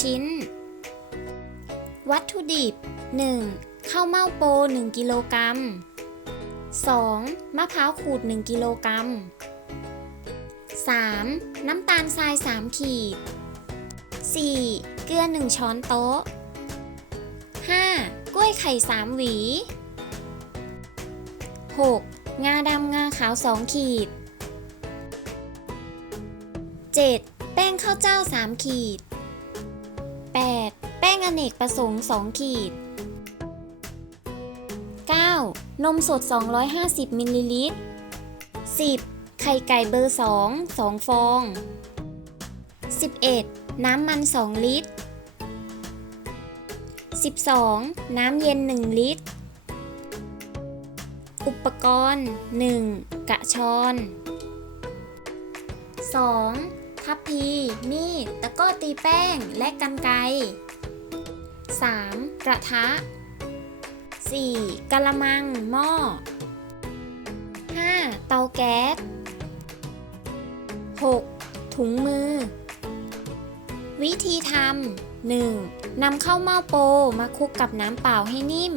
ชิ้น วัตถุดิบ 1. ข้าวเม่าโป 1 กิโลกรัม 2. มะพร้าวขูด 1 กิโลกรัม 3. น้ำตาลทราย 3 ขีด 4. เกลือ 1 ช้อนโต๊ะ 5. กล้วยไข่ 3 หวี 6. งาดำงาขาว 2 ขีด 7. แป้งข้าวเจ้า 3 ขีด 8. แป้งอเนกประสงค์ 2 ขีด 9. นมสด 250 มิลลิลิตร 10. ไข่ไก่เบอร์ 2 2 ฟอง 11. น้ำมัน 2 ลิตร 12. น้ำเย็น 1 ลิตร อุปกรณ์ 1. กระชอน 2. ทัพพีมีด ตะก้อตีแป้ง และกันไกร 3. กระทะ 4. กะละมัง หม้อ 5. เตาแก๊ส 6. ถุงมือ วิธีทำ 1. นำข้าวเม่าโปมาคลุกกับน้ำเปล่าให้นิ่ม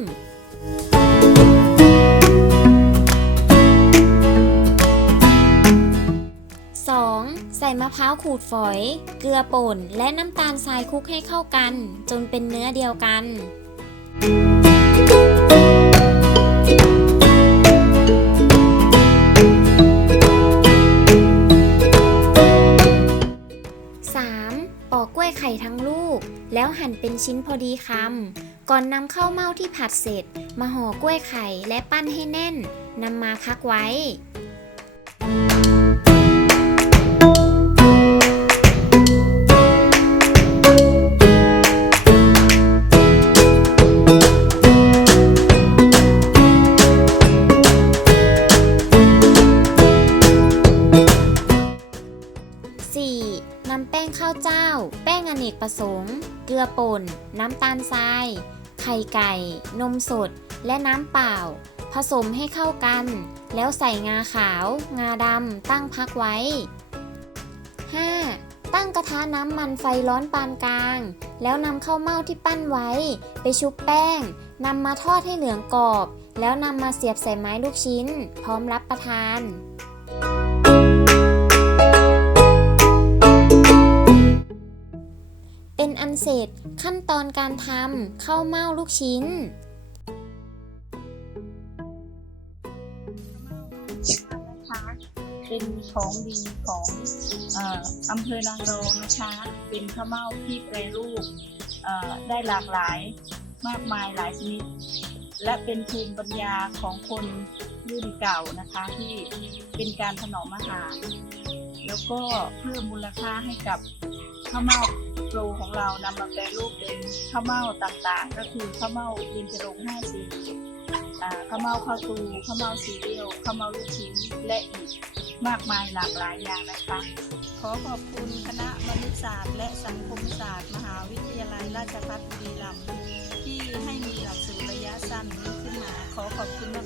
ส่มะพร้าวขูดฝอย เกลือป่น และน้ำตาลทรายคลุกให้เข้ากัน จนเป็นเนื้อเดียวกัน 3. ปอกกล้วยไข่ทั้งลูก แล้วหั่นเป็นชิ้นพอดีคำ ก่อนนำข้าวเม่าที่ผัดเสร็จ มาห่อกล้วยไข่และปั้นให้แน่นนำมาพักไว้ งข้าวเจ้า แป้งอเนกประสงค์ เกลือป่น น้ำตาลทราย ไข่ไก่ นมสด และน้ำเปล่า ผสมให้เข้ากัน แล้วใส่งาขาว งาดำ ตั้งพักไว้ 5. ตั้งกระทะน้ำมันไฟร้อนปานกลาง แล้วนำข้าวเม่าที่ปั้นไว้ ไปชุบแป้ง นำมาทอดให้เหลืองกรอบ แล้วนำมาเสียบใส่ไม้ลูกชิ้น พร้อมรับประทานเป็น อันเสร็จขั้นตอนการทำข้าวเม่าลูกชิ้น นะคะเป็นของดีของเอ่ออำเภอนางรองนะคะ เป็นข้าวเม่าที่แปรรูปเอ่อได้หลากหลายมากมายหลายชนิด และเป็นภูมิปัญญาของคนรุ่นเก่านะคะที่เป็นการถนอมอาหาร แล้วก็เพิ่มมูลค่าให้กับข้าวเม่า โปรของเรานำมาแปรรูปเป็นข้าวเม่าต่างๆ ก็คือข้าวเม่าเย็นจรงห้าสีข้าวเม่าข้าวตูข้าวเม่าซีเรียลข้าวเม่าลูกชิ้นและอีกมากมายหลากหลายอย่างนะคะ ขอขอบคุณคณะมนุษยศาสตร์ และสังคมศาสตร์ มหาวิทยาลัยราชภัฏบุรีรัมย์ที่ให้มีหลักสูตรระยะสั้นขึ้นมาขอขอบคุณมาก